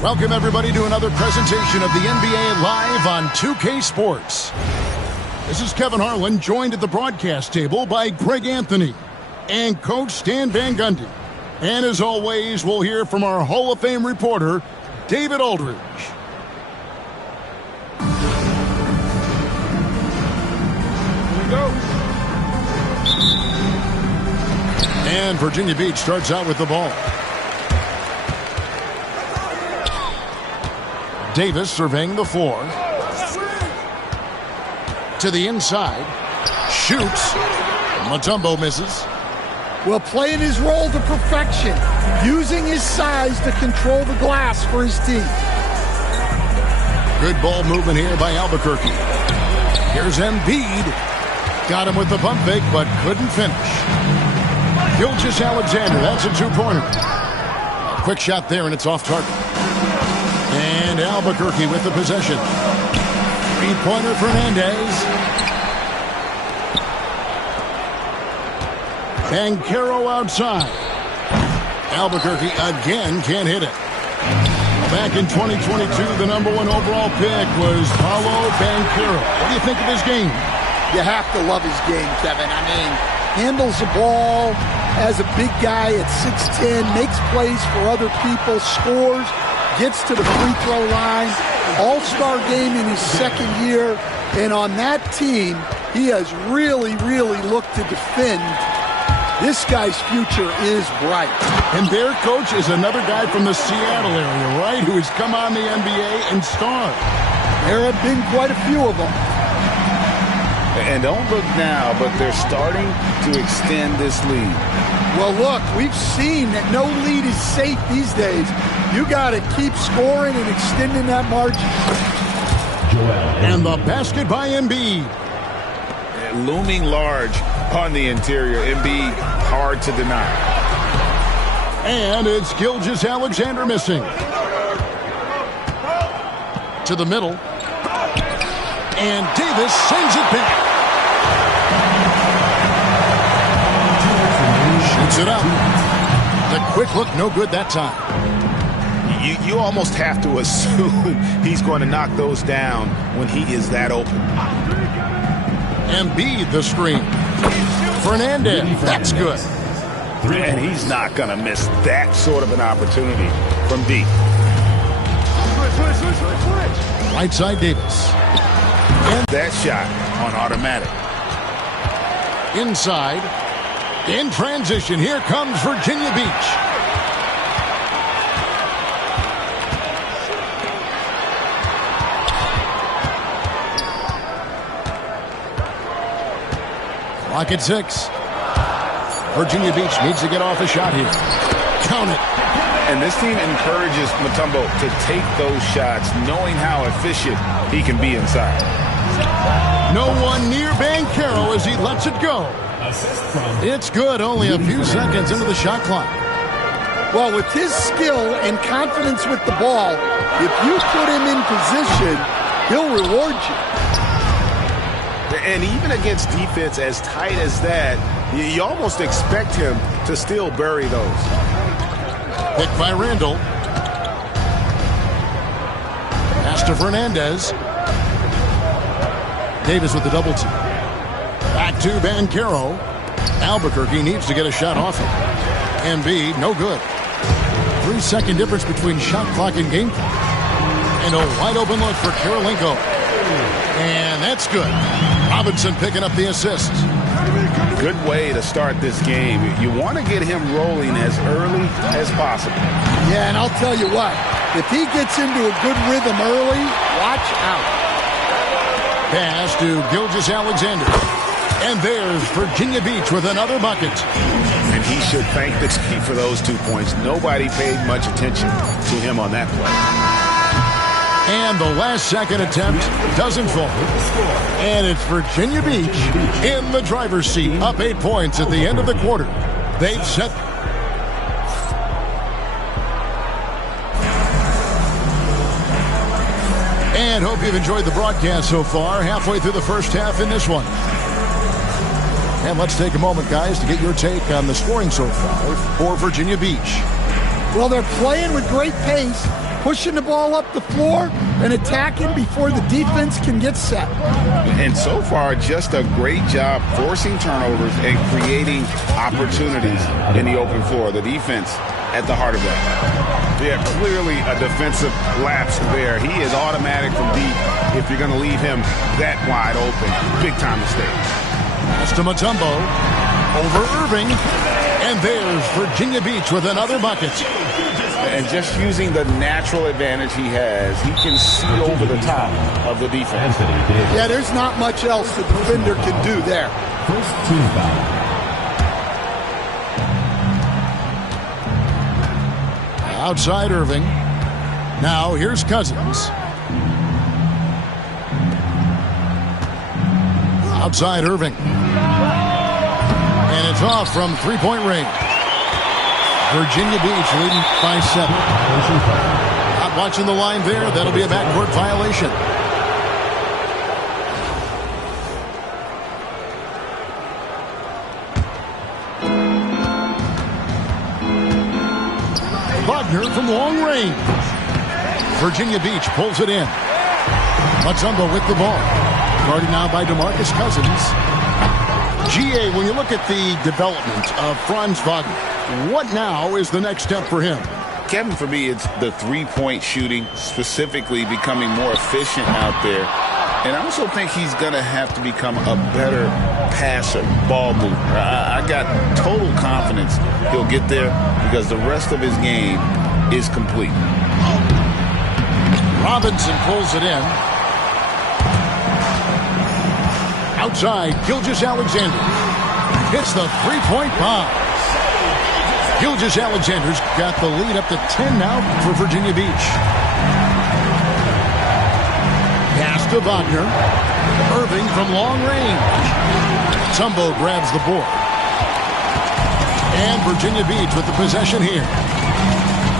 Welcome, everybody, to another presentation of the NBA Live on 2K Sports. This is Kevin Harlan, joined at the broadcast table by Greg Anthony and Coach Stan Van Gundy. And as always, we'll hear from our Hall of Fame reporter, David Aldridge. Here we go. And Virginia Beach starts out with the ball. Davis surveying the floor. To the inside. Shoots. Mutombo misses. Well, playing his role to perfection. Using his size to control the glass for his team. Good ball movement here by Albuquerque. Here's Embiid. Got him with the pump fake, but couldn't finish. Gilgeous-Alexander, that's a two-pointer. Quick shot there, and it's off target. And Albuquerque with the possession. Three-pointer Fernandez. Banchero outside. Albuquerque again can't hit it. Back in 2022, the #1 overall pick was Paolo Banchero. What do you think of his game? You have to love his game, Kevin. I mean, handles the ball as a big guy at 6'10", makes plays for other people, scores, gets to the free throw line. All-star game in his second year. And on that team, he has really looked to defend. This guy's future is bright. And their coach is another guy from the Seattle area, right, who has come on the NBA and starred. There have been quite a few of them. And don't look now, but they're starting to extend this lead. Well, look, we've seen that no lead is safe these days. You got to keep scoring and extending that margin. And the basket by Embiid. Looming large on the interior. Embiid, hard to deny. And it's Gilgeous-Alexander missing. To the middle. And Davis sends it back. Shoots it up. The quick look, no good that time. You almost have to assume he's going to knock those down when he is that open. Embiid the screen. Fernandez, that's good. And he's not going to miss that sort of an opportunity from deep. Right side Davis. And that shot on automatic. Inside. In transition, here comes Virginia Beach. Clock at 6. Virginia Beach needs to get off a shot here. Count it. And this team encourages Mutombo to take those shots, knowing how efficient he can be inside. No one near Banchero as he lets it go. It's good, only a few seconds into the shot clock. Well, with his skill and confidence with the ball, if you put him in position, he'll reward you. And even against defense as tight as that, you almost expect him to still bury those. Picked by Randall. Pass to Fernandez. Davis with the double team. Back to Banchero. Albuquerque needs to get a shot off him. Embiid, no good. 3-second difference between shot clock and game clock. And a wide open look for Karolinko. And that's good. Robinson picking up the assist. Good way to start this game. You want to get him rolling as early as possible. Yeah, and I'll tell you what. If he gets into a good rhythm early, watch out. Pass to Gilgeous-Alexander. And there's Virginia Beach with another bucket. And he should thank the team for those 2 points. Nobody paid much attention to him on that play. And the last second attempt doesn't fall. And it's Virginia Beach in the driver's seat, up 8 points at the end of the quarter. They've set. And hope you've enjoyed the broadcast so far. Halfway through the first half in this one. And let's take a moment, guys, to get your take on the scoring so far for Virginia Beach. Well, they're playing with great pace. pushing the ball up the floor and attacking before the defense can get set. And so far, just a great job forcing turnovers and creating opportunities in the open floor. The defense at the heart of that. Yeah, clearly a defensive lapse there. He is automatic from deep if you're going to leave him that wide open. Big time mistake. Pass to Mutombo. Over Irving. And there's Virginia Beach with another bucket. And just using the natural advantage he has, he can see over the top of the defense. Yeah, there's not much else the defender can do there. First team foul. Outside Irving. Now here's Cousins. Outside Irving. And it's off from three-point range. Virginia Beach leading by 7. Not watching the line there. That'll be a backcourt violation. Wagner from long range. Virginia Beach pulls it in. Mutombo with the ball. Guarded now by DeMarcus Cousins. GA, when you look at the development of Franz Wagner, what now is the next step for him? Kevin, for me, it's the three-point shooting, specifically becoming more efficient out there. And I also think he's going to have to become a better passer, ball mover. I got total confidence he'll get there because the rest of his game is complete. Robinson pulls it in. Outside, Gilgeous-Alexander hits the three-point bomb. Gilgeous-Alexander's got the lead up to 10 now for Virginia Beach. Pass to Wagner. Irving from long range. Tumbo grabs the board. And Virginia Beach with the possession here.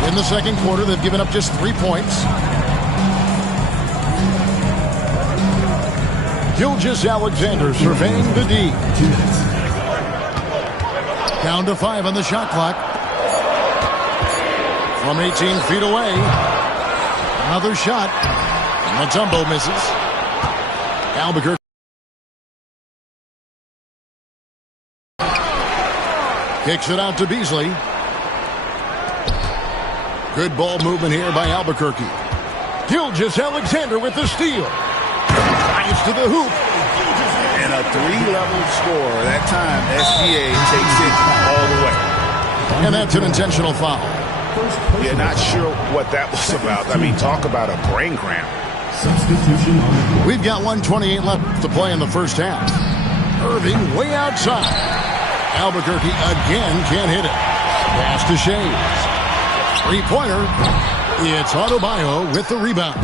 In the second quarter, they've given up just 3 points. Gilgeous-Alexander surveying the D. Down to 5 on the shot clock. From 18 feet away. Another shot. Mutombo misses. Albuquerque. Kicks it out to Beasley. Good ball movement here by Albuquerque. Gilgeous-Alexander with the steal. Drives to the hoop. And a 3-level score. That time, SGA takes it all the way. And that's an intentional foul. Yeah, not sure what that was about. I mean, talk about a brain cramp. Substitution. We've got 1:28 left to play in the first half. Irving way outside. Albuquerque again can't hit it. Pass to Shays. Three-pointer. It's Adebayo with the rebound.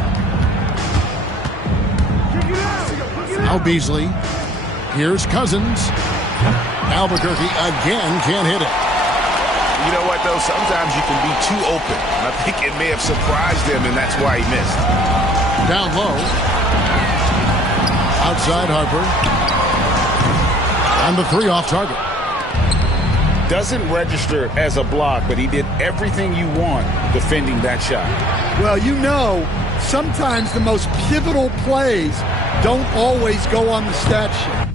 Now Beasley. Here's Cousins. Albuquerque again can't hit it. You know what, though? Sometimes you can be too open. I think it may have surprised him, and that's why he missed. Down low. Outside Harper. And the 3 off target. Doesn't register as a block, but he did everything you want defending that shot. Well, you know, sometimes the most pivotal plays don't always go on the stat sheet.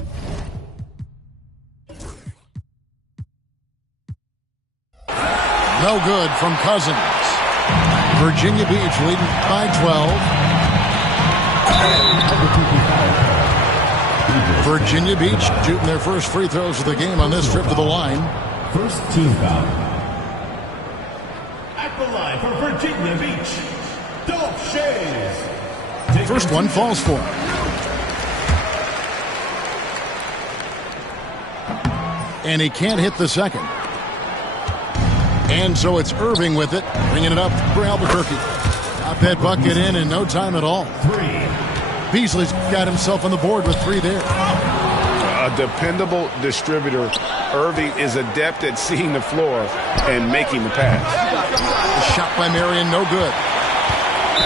No good from Cousins. Virginia Beach leading by 12. Virginia Beach shooting their first free throws of the game on this trip to the line. First team foul. At the line for Virginia Beach, Dolph Shays. First one falls for him. And he can't hit the second. And so it's Irving with it, bringing it up for Albuquerque. Got that bucket in no time at all. 3. Beasley's got himself on the board with 3 there. A dependable distributor. Irving is adept at seeing the floor and making the pass. The shot by Marion, no good.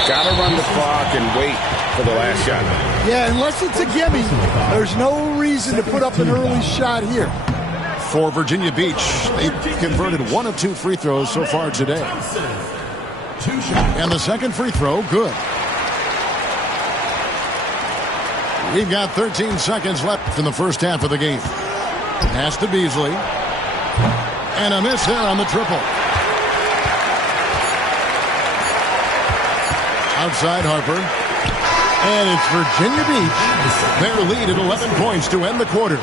Got to run the clock and wait for the last shot. Yeah, unless it's a gimme, there's no reason to put up an early shot here. For Virginia Beach, they've converted 1 of 2 free throws so far today. 2 shots. And the second free throw, good. We've got 13 seconds left in the first half of the game. Pass to Beasley. And a miss there on the triple. Outside Harper. And it's Virginia Beach. Their lead at 11 points to end the quarter.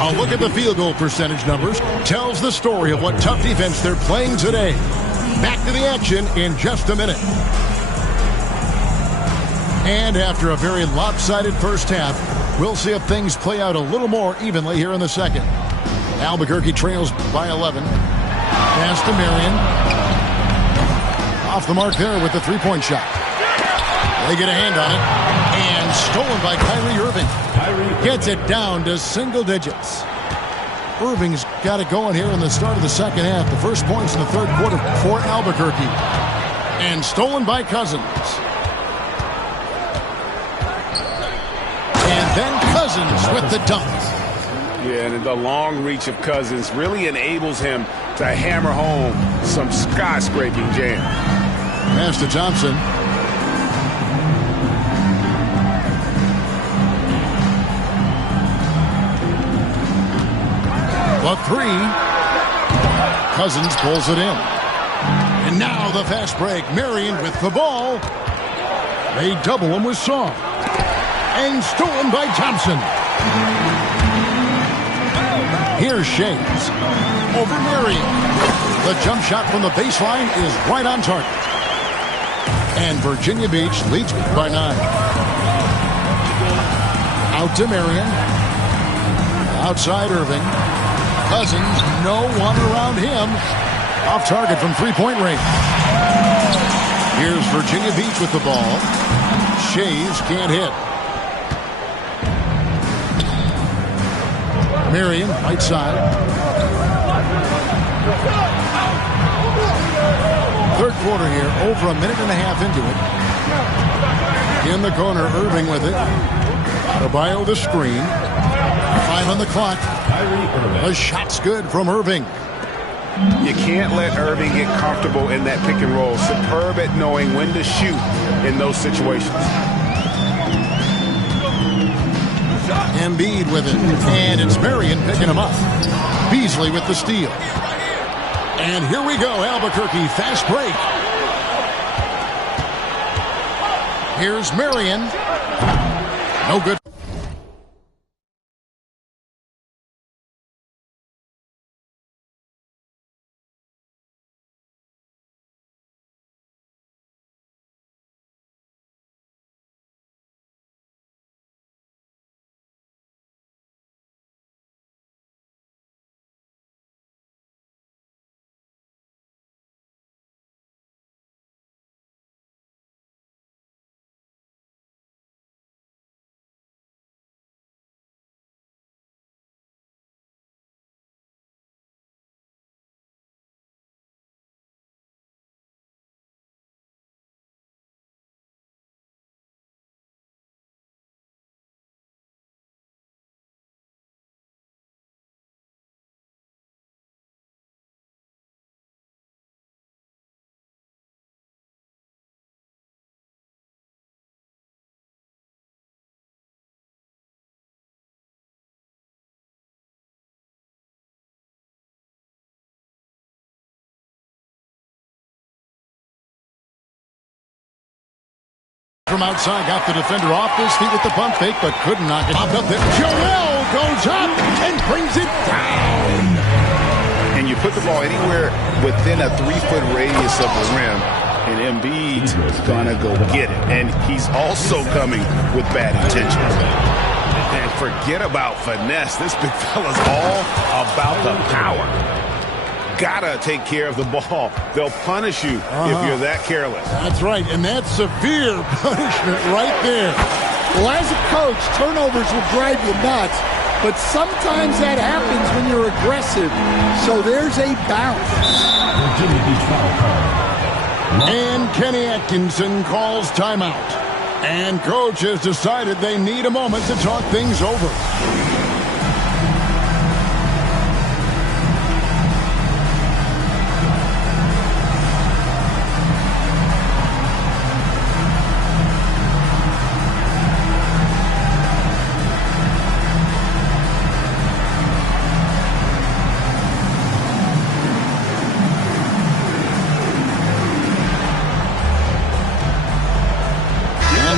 A look at the field goal percentage numbers tells the story of what tough defense they're playing today. Back to the action in just a minute. And after a very lopsided first half, we'll see if things play out a little more evenly here in the second. Albuquerque trails by 11. Pass to Marion. Off the mark there with the three-point shot. They get a hand on it. And stolen by Kyrie Irving. Gets it down to single digits. Irving's got it going here in the start of the second half. The first points in the third quarter for Albuquerque. And stolen by Cousins. And then Cousins with the dunk. Yeah, and the long reach of Cousins really enables him to hammer home some skyscraping jam. Pass to Thompson. The three. Cousins pulls it in. And now the fast break. Marion with the ball. They double him with Song. And stolen by Thompson. Here's Shays. Over Marion. The jump shot from the baseline is right on target. And Virginia Beach leads by 9. Out to Marion. Outside Irving. Cousins, no one around him. Off target from three-point range. Here's Virginia Beach with the ball. Shays can't hit. Marion, right side. Third quarter here, over a minute and a half into it. In the corner, Irving with it. Adebayo the screen. 5 on the clock. The shot's good from Irving. You can't let Irving get comfortable in that pick and roll. Superb at knowing when to shoot in those situations. Embiid with it. And it's Marion picking him up. Beasley with the steal. And here we go, Albuquerque. Fast break. Here's Marion. No good. From outside, got the defender off his feet with the pump fake, but couldn't knock it. Popped up there. Joel goes up and brings it down. And you put the ball anywhere within a 3-foot radius of the rim, and Embiid's gonna go get it. And he's also coming with bad intentions. And forget about finesse. This big fella's all about the power. Gotta take care of the ball. They'll punish you if you're that careless. That's right, and that's severe punishment right there. Well, as a coach, turnovers will drive you nuts, but sometimes that happens when you're aggressive. So there's a bounce. Virginia Beach foul call. And Kenny Atkinson calls timeout. And coach has decided they need a moment to talk things over.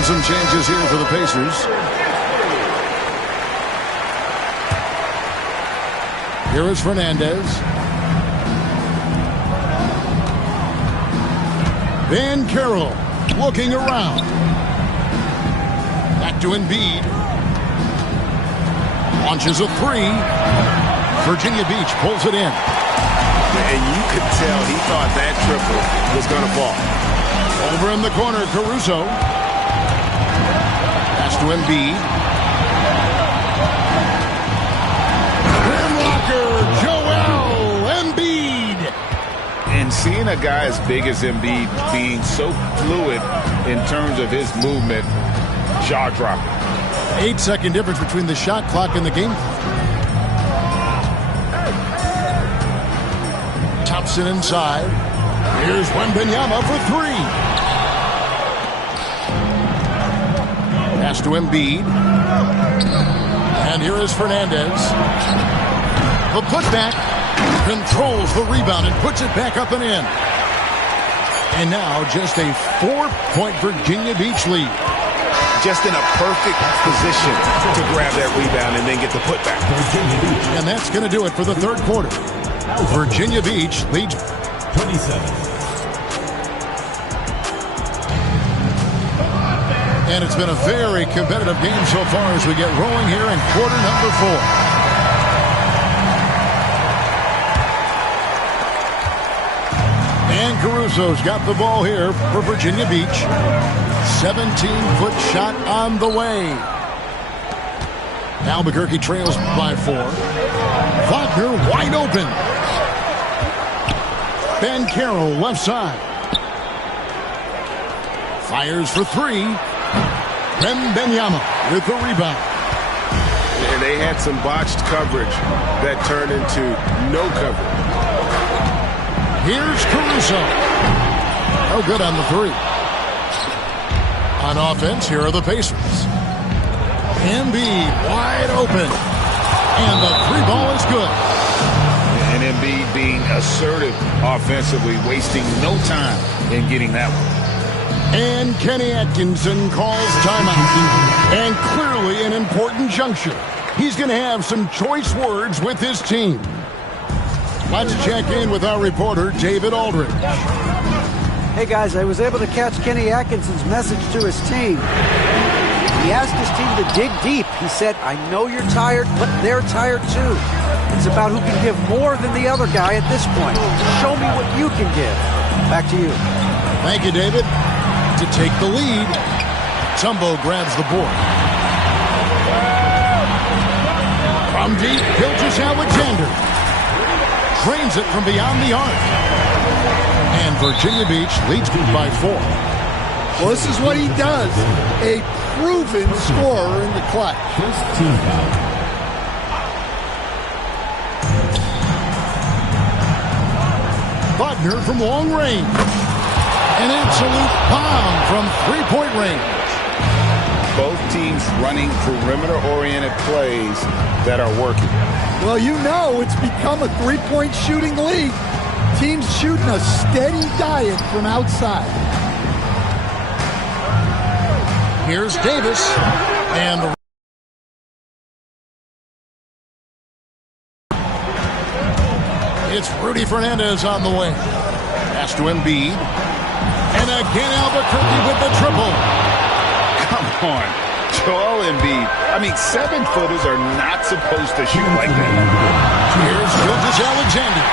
some changes here for the Pacers. Here is Fernandez. Van Carroll looking around. Back to Embiid. Launches a three. Virginia Beach pulls it in. And you could tell he thought that triple was going to fall. Over in the corner, Caruso. Pass to Embiid. Rim Joel Embiid. And seeing a guy as big as Embiid being so fluid in terms of his movement, jaw-dropping. 8-second difference between the shot clock and the game clock. Thompson inside. Here's Wembanyama for three. Pass to Embiid. And here is Fernandez. The putback. Controls the rebound and puts it back up and in. And now just a 4-point Virginia Beach lead. Just in a perfect position to grab that rebound and then get the putback. And that's going to do it for the third quarter. Virginia Beach leads 27. And it's been a very competitive game so far as we get rolling here in quarter number 4. And Caruso's got the ball here for Virginia Beach. 17-foot shot on the way. Albuquerque trails by 4. Wagner wide open. Ben Carroll left side. Fires for three. Wembanyama with the rebound. And they had some botched coverage that turned into no coverage. Here's Caruso. No good on the three. On offense, here are the Pacers. Embiid wide open. And the three ball is good. And Embiid being assertive offensively, wasting no time in getting that one. And Kenny Atkinson calls timeout. And clearly an important juncture. He's going to have some choice words with his team. Let's check in with our reporter, David Aldridge. Hey, guys, I was able to catch Kenny Atkinson's message to his team. He asked his team to dig deep. He said, I know you're tired, but they're tired too. It's about who can give more than the other guy at this point. Show me what you can give. Back to you. Thank you, David. To take the lead, Tumbo grabs the board. From deep, Gilgeous Alexander. Drains it from beyond the arc. And Virginia Beach leads by 4. Well, this is what he does. A proven scorer in the clutch. First team foul. Wagner from long range. An absolute bomb from three-point range. Both teams running perimeter-oriented plays that are working. Well, you know it's become a three-point shooting league. Teams shooting a steady diet from outside. Here's Davis. And the it's Rudy Fernandez on the wing. Pass to Embiid. And again Albuquerque with the triple. Come on. Joel Embiid. I mean, 7-footers are not supposed to shoot like that. Here's Gilgeous Alexander.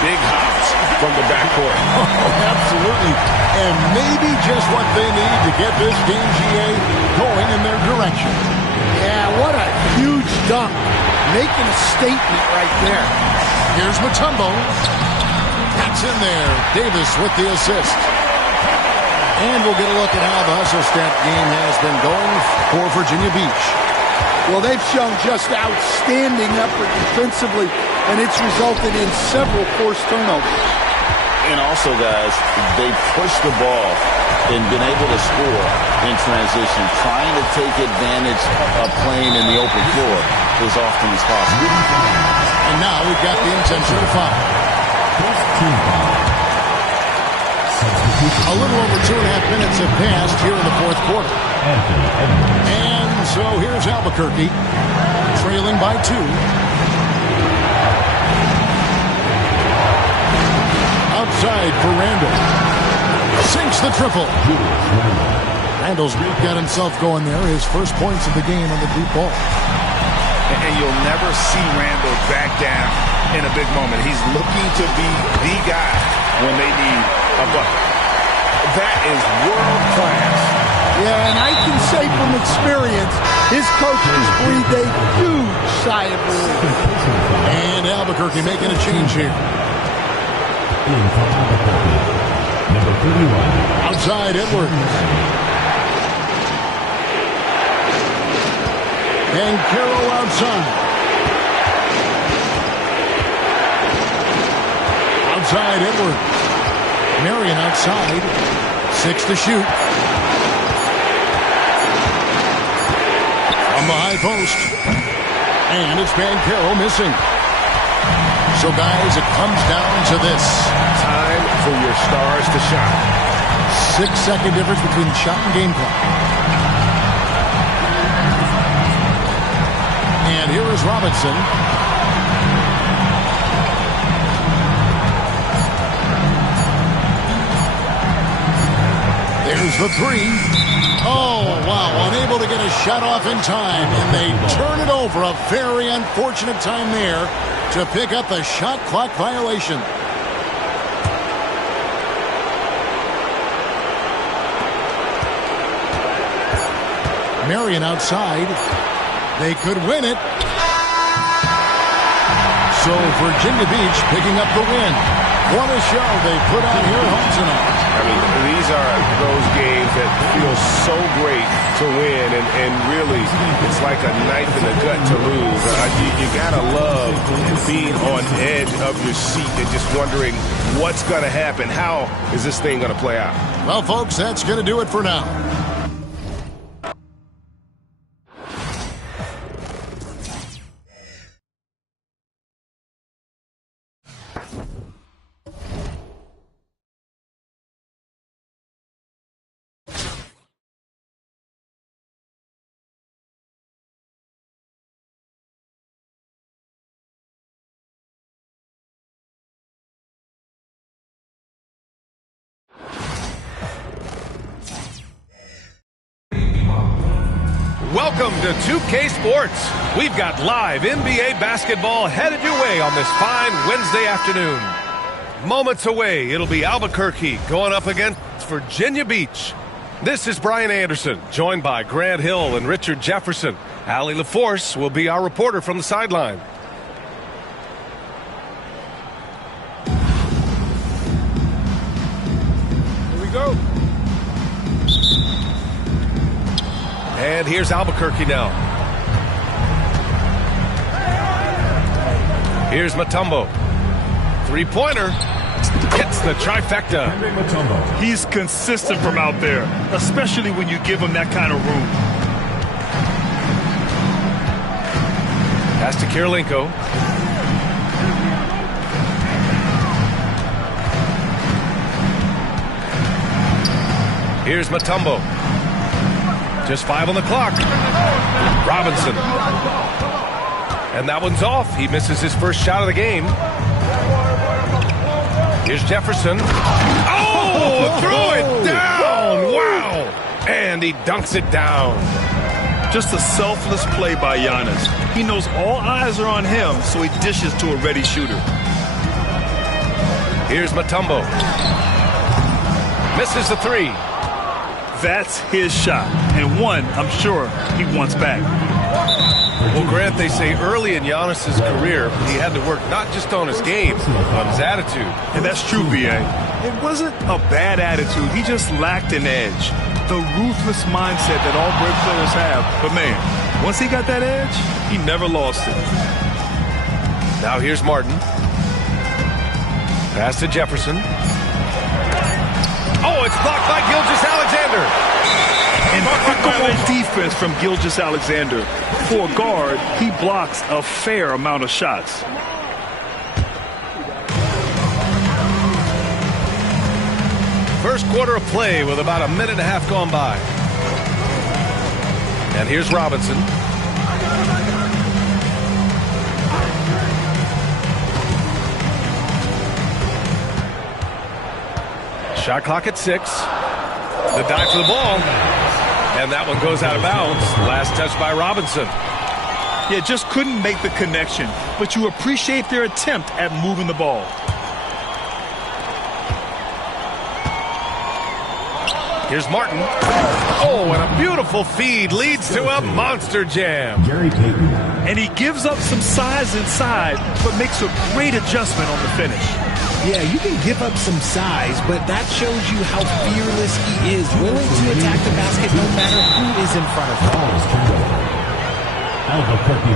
Big hops from the backcourt. Oh, absolutely. And maybe just what they need to get this game, GA, going in their direction. Yeah, what a huge dunk. Making a statement right there. Here's Mutombo. That's in there. Davis with the assist. And we'll get a look at how the hustle stat game has been going for Virginia Beach. Well, they've shown just outstanding effort defensively, and it's resulted in several forced turnovers. And also, guys, they've pushed the ball and been able to score in transition, trying to take advantage of playing in the open floor as often as possible. And now we've got the intentional foul. First team foul. A little over 2.5 minutes have passed here in the fourth quarter. And so here's Albuquerque, trailing by 2. Outside for Randall. Sinks the triple. Randall's got himself going there. His first points of the game on the deep ball. And you'll never see Randall back down in a big moment. He's looking to be the guy when they need a bucket. That is world class. Yeah, and I can say from experience, his coach just breathed a huge sigh of relief. And Albuquerque making a change here. Number 31. Outside Edwards. And Carroll outside. Outside Edwards. Marion outside. 6 to shoot. From the high post. And it's Van Carroll missing. So, guys, it comes down to this. Time for your stars to shine. 6-second difference between shot and game clock. And here is Robinson. There's the 3. Oh, wow, unable to get a shot off in time. And they turn it over. A very unfortunate time there to pick up the shot clock violation. Marion outside. They could win it. So Virginia Beach picking up the win. What a show they put on here at home tonight. I mean, these are those games that feel so great to win, and really, it's like a knife in the gut to lose. You gotta love being on edge of your seat and just wondering what's gonna happen. How is this thing gonna play out? Well, folks, that's gonna do it for now. Welcome to 2K Sports. We've got live NBA basketball headed your way on this fine Wednesday afternoon. Moments away, it'll be Albuquerque going up against Virginia Beach. This is Brian Anderson, joined by Grant Hill and Richard Jefferson. Allie LaForce will be our reporter from the sideline. Here we go. And here's Albuquerque now. Here's Mutombo. Three-pointer. Gets the trifecta. He's consistent from out there, especially when you give him that kind of room. Pass to Kirilenko. Here's Mutombo. Just 5 on the clock. Robinson. And that one's off. He misses his first shot of the game. Here's Jefferson. Oh, throw it down. Wow. And he dunks it down. Just a selfless play by Giannis. He knows all eyes are on him, so he dishes to a ready shooter. Here's Mutombo. Misses the 3. That's his shot, and one I'm sure he wants back. Well, Grant, they say early in Giannis's career, he had to work not just on his game, but on his attitude. And that's true, B.A. It wasn't a bad attitude. He just lacked an edge. The ruthless mindset that all great players have. But, man, once he got that edge, he never lost it. Now here's Martin. Pass to Jefferson. Oh, it's blocked by Gilgeous-Alexander. Impeccable defense from Gilgeous-Alexander. For a guard, he blocks a fair amount of shots. First quarter of play with about a minute and a half gone by. And here's Robinson. Shot clock at 6. The dive for the ball. And that one goes out of bounds. Last touch by Robinson. Yeah, just couldn't make the connection. But you appreciate their attempt at moving the ball. Here's Martin. Oh, and a beautiful feed leads to a monster jam. Gary Payton. And he gives up some size inside, but makes a great adjustment on the finish. Yeah, you can give up some size, but that shows you how fearless he is, willing to attack the basket no matter who is in front of him. Ball is turned over. Albuquerque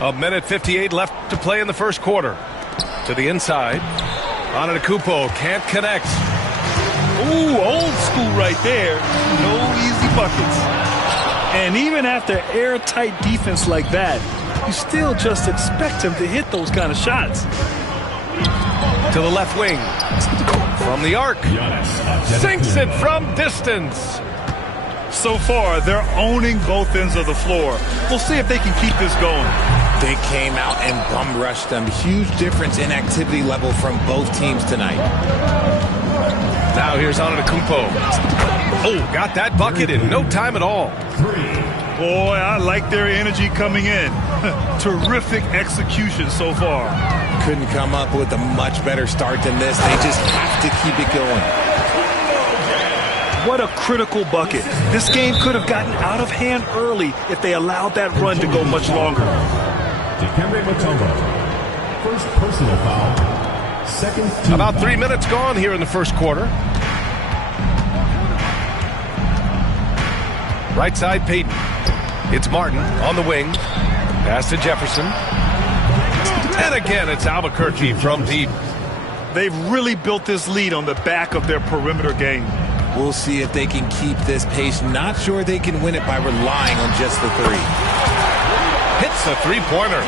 ball. A minute 58 left to play in the first quarter. To the inside. Antetokounmpo can't connect. Ooh, old school right there. No easy buckets. And even after airtight defense like that, you still just expect him to hit those kind of shots. To the left wing. From the arc. Sinks it from distance. So far, they're owning both ends of the floor. We'll see if they can keep this going. They came out and bum rushed them. Huge difference in activity level from both teams tonight. Now here's Antetokounmpo. Oh, got that bucket in no time at all. Boy, I like their energy coming in. Terrific execution so far. Couldn't come up with a much better start than this. They just have to keep it going. What a critical bucket. This game could have gotten out of hand early if they allowed that run to go much longer. Dikembe Mutombo. First personal foul. Second team About foul. 3 minutes gone here in the first quarter. Right side, Payton. It's Martin on the wing. Pass to Jefferson. And again, it's Albuquerque from deep. They've really built this lead on the back of their perimeter game. We'll see if they can keep this pace. Not sure they can win it by relying on just the three. Hits the three-pointer.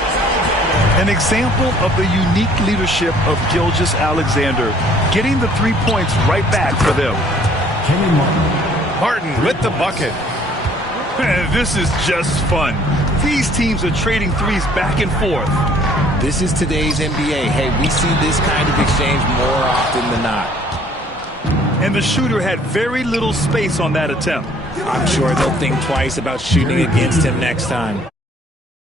An example of the unique leadership of Gilgeous-Alexander, getting the 3 points right back for them. Kenny Martin. Martin with the bucket. This is just fun. These teams are trading threes back and forth. This is today's NBA. Hey, we see this kind of exchange more often than not. And the shooter had very little space on that attempt. I'm sure they'll think twice about shooting against him next time.